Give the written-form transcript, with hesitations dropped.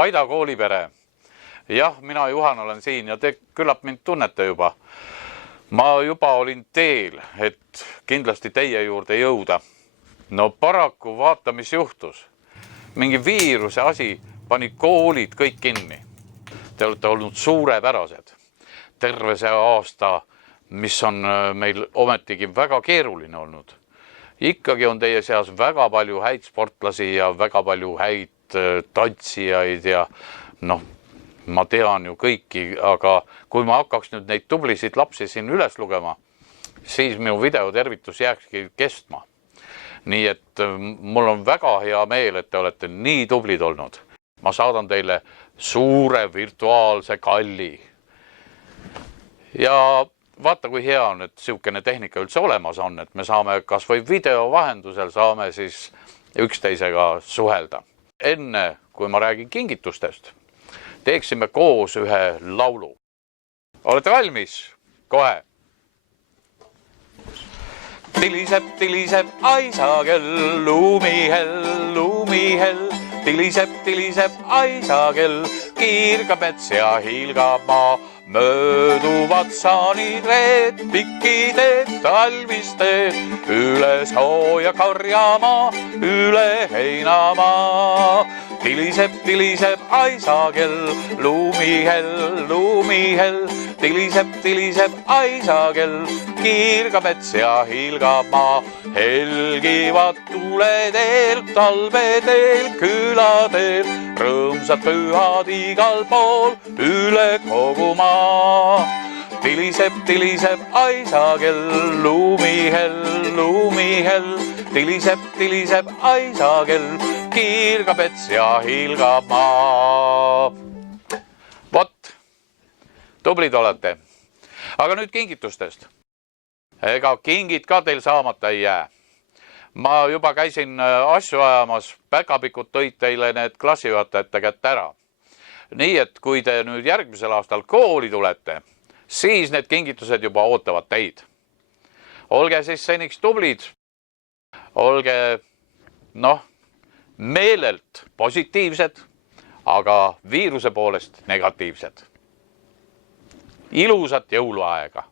Vaida koolipere. Jah, mina Juhan olen siin ja te küllap mind tunnete juba. Ma juba olin teel, et kindlasti teie juurde jõuda. No paraku vaata, mis juhtus. Mingi viiruse asi pani koolid kõik kinni. Te olete olnud suurepärased. Terve see aasta, mis on meil ometigi väga keeruline olnud. Ikkagi on teie seas väga palju häid sportlasi ja väga palju häid tantsijaid ja ma tean ju kõiki, aga kui ma hakkaks nüüd neid tublisid lapsi siin üles lugema, siis minu videotervitus jääkski kestma. Nii et mul on väga hea meel, et te olete nii tublid olnud. Ma saadan teile suure virtuaalse kalli. Ja vaata, kui hea on, et siukene tehnika üldse olemas on, et me saame kas või video vahendusel saame siis üksteisega suhelda. Enne, kui ma räägin kingitustest, teeksime koos ühe laulu. Olete valmis? Kohe. Tiliseb aisakell, lumihell. Tiliseb aisakell, kiirgab mets ja hiilgab maa. Mööduvad saanid reed, pikki teed, talvist teed, üle sooja karjamaa, üle heinamaa. Tiliseb aisakell, lumihell. Tiliseb aisakell, kiirgab mets ja hiilgab maa. Helgivad tuleteel, talveteel, küladeel, rõõmsad pühad igal pool, üle kogu maa. Tiliseb aisakell, lumihell. Tiliseb aisakell, kiirgab mets ja hiilgab maa. Vot, tublid olete. Aga nüüd kingitustest. Ega kingid ka teil saamata ei jää. Ma juba käisin asju ajamas, päkapikud tõid teile need klassijuhatajate kätte ära. Nii et kui te nüüd järgmisel aastal kooli tulete, siis need kingitused juba ootavad teid. Olge siis seniks tublid. Olge, meelelt positiivsed, aga viiruse poolest negatiivsed. Ilusat jõuluaega!